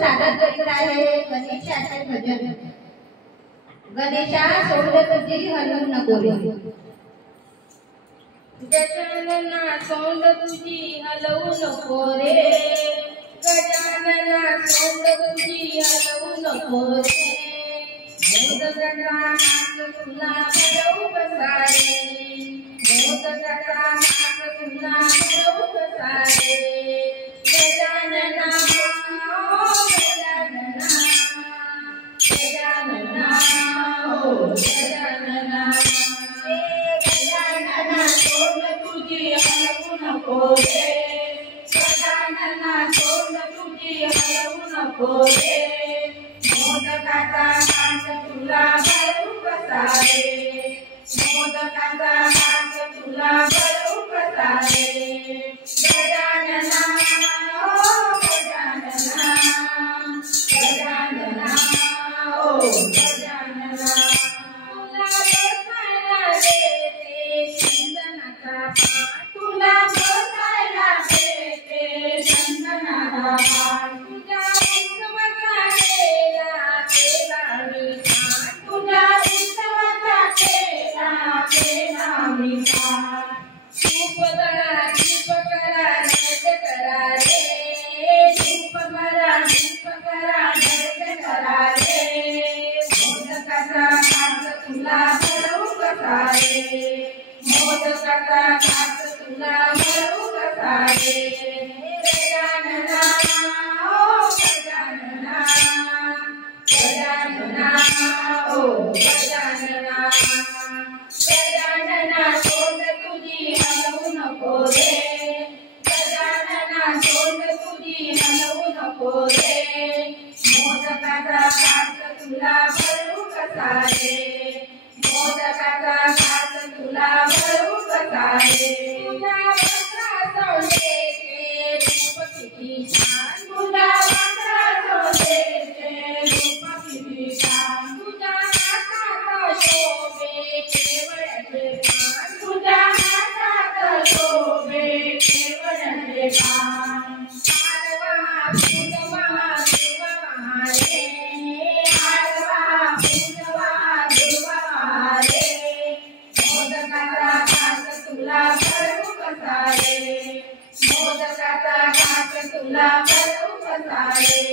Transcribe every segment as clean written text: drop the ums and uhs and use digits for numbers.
सादर करीत आहे गणेशाचे भजन। गणेशा सोड तुझी हलवू नको रे, गजानना सोंड तुझी हलवू नको रे, गजानना सोंड तुझी हलवू नको रे, मोदकाचा हात तुला भरवू कसा रे, मोदकाचा हात तुला भरवू कसा रे, गजानना गजानना गजानना हो गजानना, गजानना सोंड तुझी हलवू नको रे, गजानना सोंड तुझी हलवू नको रे, मोदकाचा हात तुला भरवू कसा रे, मोदकाचा हात तुला भरवू कसा रे, गजानना गजानना गजानना ओ गजानना, तुला बसायला देते चंदनाचा पाट, तुझ्या उत्सवाचा केला केला मी थाट, तुझ्या उत्सवाचा केला मी थाट, धूप करा दीप करा नृत्य करा रे, धूप करा दीप करा नृत्य करा रे, मोदकाचा हात तुला भरवू कसा रे, मोदकाचा हात तुला भरवू कसा रे, गजानना ओ गजानना गजानना ओ गजानना, गजानना सोंड तुझी हलवू नको रे, गजानना सोंड तुझी हलवू नको रे, मोदकाचा हात तुला भरवू कसा रे, मोदकाचा हात तुला भरवू कसा रे, तुझ्या वस्त्रात सोन्याचे रूप किती छान, तुझ्या वस्त्रात सोन्याचे रूप किती छान, तुझ्या हातात शोभे केवळ्याचे पान, तुझ्या हातात शोभे केवळ्याचे पान, हारवा फुलवा देवा रे, हारवा फुलवा देवा रे, मोदकाचा हात तुला भरवू कसा रे, मोदकाचा हात तुला भरवू कसा रे,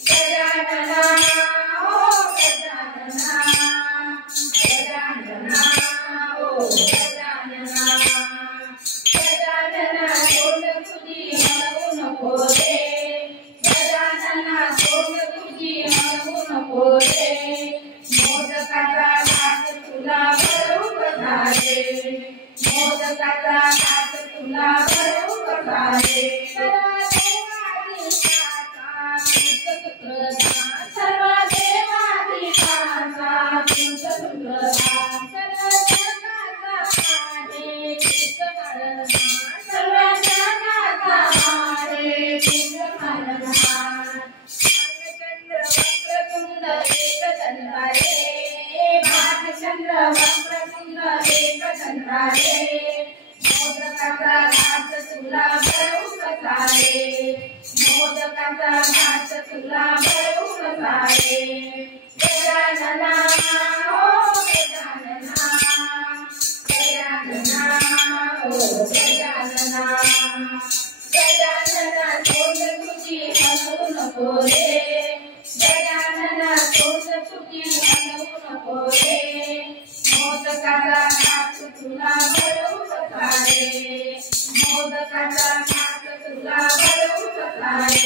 गजानना ओ गजानना गजानना ओ गजानना, गजानना सोंड तुझी हलवू नको रे, गजानना सोंड तुझी हलवू नको रे, मोदकाचा हात तुला भरवू कसा रे, मोदकाचा हात तुला भरवू कसा रे, सर्व देवाधिकाचा तुझ सुप्रधान, सर्व जगाचा माने तुझ कारणहार, सर्व जगाचा माने तुझ कारणहार, भालचंद्र वक्रतुंड एकदंता रे, मोदकाचा हात तुला भरवू कसा रे, मोदकाचा हात तुला भरवू कसा रे, गजानना ओ गजानना गजानना ओ गजानना, गजानना सोंड तुझी हलवू नको रे, गजानना सोंड तुझी हलवू नको रे, मोदकाचा हात तुला भरवू कसा रे, मोदकाचा हात तुला भरवू कसा रे,